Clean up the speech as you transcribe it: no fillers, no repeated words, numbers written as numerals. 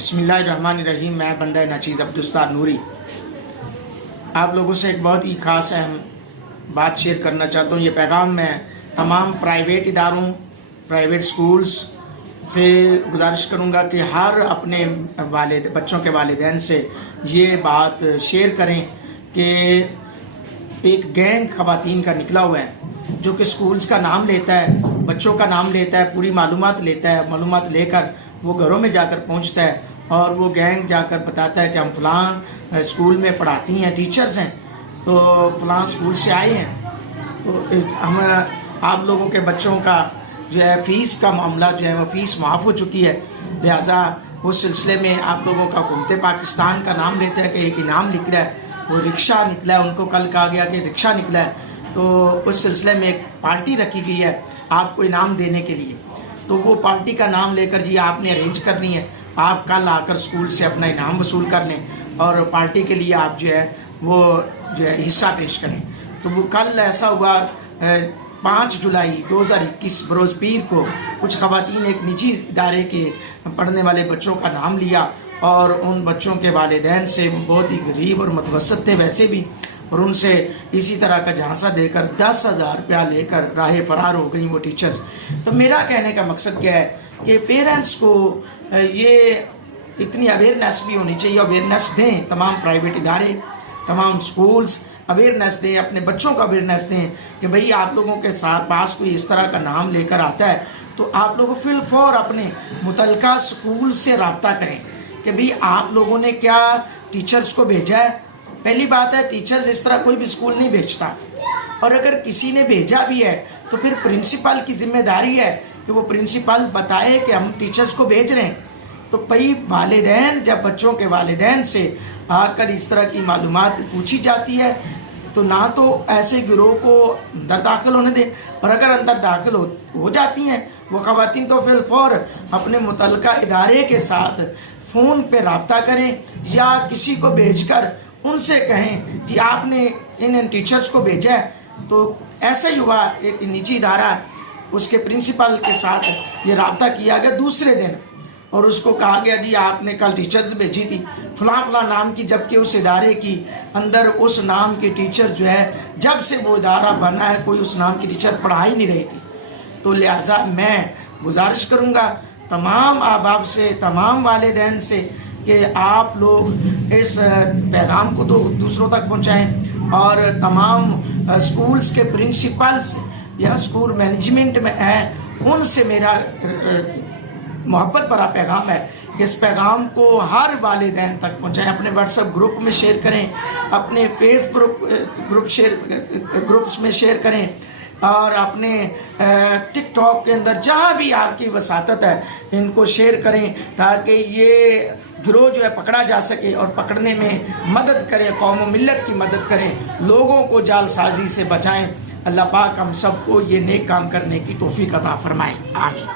بسم اللہ الرحمن الرحیم۔ میں بندہ ناچیز عبدالستار نوری آپ لوگوں سے ایک بہت ہی خاص اہم بات شیئر کرنا چاہتا ہوں۔ یہ پیغام میں تمام پرائیویٹ اداروں، پرائیویٹ سکولز سے گزارش کروں گا کہ ہر اپنے بچوں کے والدین سے یہ بات شیئر کریں کہ ایک گینگ خواتین کا نکلا ہوا ہے جو کہ سکولز کا نام لیتا ہے، بچوں کا نام لیتا ہے، پوری معلومات لیتا ہے، معلومات لے کر وہ گھروں میں جا کر پہنچتا ہے اور وہ گینگ جا کر بتاتا ہے کہ ہم فلاں اسکول میں پڑھاتی ہیں، ٹیچرز ہیں، تو فلاں اسکول سے آئے ہیں، تو ہم آپ لوگوں کے بچوں کا جو ہے فیس کا معاملہ جو ہے وہ فیس معاف ہو چکی ہے، لہٰذا اس سلسلے میں آپ لوگوں کا حکومت پاکستان کا نام لیتا ہے کہ ایک انعام نکلا ہے، وہ رکشہ نکلا ہے، ان کو کل کہا گیا کہ رکشہ نکلا ہے، تو اس سلسلے میں ایک پارٹی رکھی گئی ہے آپ کو انعام دینے کے لیے، تو وہ پارٹی کا نام لے کر جی آپ نے ارینج کرنی ہے، آپ کل آ کر اسکول سے اپنا انعام وصول کر لیں اور پارٹی کے لیے آپ جو ہے وہ جو ہے حصہ پیش کریں۔ تو وہ کل ایسا ہوا 5 جولائی 2021 بروز پیر کو کچھ خواتین ایک نجی ادارے کے پڑھنے والے بچوں کا نام لیا اور ان بچوں کے والدین سے بہت ہی غریب اور متوسط تھے ویسے بھی، اور ان سے اسی طرح کا جھانسا دے کر 10,000 روپیہ لے کر راہ فرار ہو گئیں وہ ٹیچرز۔ تو میرا کہنے کا مقصد کیا ہے کہ پیرنٹس کو یہ اتنی اویئرنیس بھی ہونی چاہیے، اویئرنیس دیں، تمام پرائیویٹ ادارے، تمام سکولز اویئرنیس دیں، اپنے بچوں کو اویئرنیس دیں کہ بھئی آپ لوگوں کے ساتھ پاس کوئی اس طرح کا نام لے کر آتا ہے تو آپ لوگوں فی الفور اپنے متعلقہ سکول سے رابطہ کریں کہ بھئی آپ لوگوں نے کیا ٹیچرز کو بھیجا ہے۔ پہلی بات ہے ٹیچرز اس طرح کوئی بھی اسکول نہیں بھیجتا، اور اگر کسی نے بھیجا بھی ہے تو پھر پرنسپل کی ذمہ داری ہے کہ وہ پرنسپل بتائے کہ ہم ٹیچرز کو بھیج رہے ہیں۔ تو بھئی والدین جب بچوں کے والدین سے آ کر اس طرح کی معلومات پوچھی جاتی ہے تو نہ تو ایسے گروہ کو اندر داخل ہونے دیں، اور اگر اندر داخل ہو جاتی ہیں وہ خواتین تو فی الفور اپنے متعلقہ ادارے کے ساتھ فون پہ رابطہ کریں یا کسی کو بھیج کر ان سے کہیں کہ آپ نے ان ٹیچرز کو بھیجا ہے۔ تو ایسا ہی ہوا، ایک نجی ادارہ اس کے پرنسپل کے ساتھ یہ رابطہ کیا گیا دوسرے دن، اور اس کو کہا گیا جی آپ نے کل ٹیچرز بھیجی تھی فلاں فلاں نام کی، جبکہ اس ادارے کی اندر اس نام کی ٹیچر جو ہے جب سے وہ ادارہ بنا ہے کوئی اس نام کی ٹیچر پڑھا ہی نہیں رہی تھی۔ تو لہٰذا میں گزارش کروں گا تمام احباب سے، تمام والدین سے کہ آپ لوگ اس پیغام کو تو دوسروں تک پہنچائیں، اور تمام سکولز کے پرنسپلز یا سکول مینجمنٹ میں ہیں ان سے میرا محبت بھرا پیغام ہے کہ اس پیغام کو ہر والدین تک پہنچائیں، اپنے واٹس ایپ گروپ میں شیئر کریں، اپنے فیس بک گروپس میں شیئر کریں، اور اپنے ٹک ٹاک کے اندر جہاں بھی آپ کی وساطت ہے ان کو شیئر کریں تاکہ یہ گروہ جو ہے پکڑا جا سکے اور پکڑنے میں مدد کرے، قوم و ملت کی مدد کریں، لوگوں کو جال سازی سے بچائیں۔ اللہ پاک ہم سب کو یہ نیک کام کرنے کی توفیق عطا فرمائے، آمین۔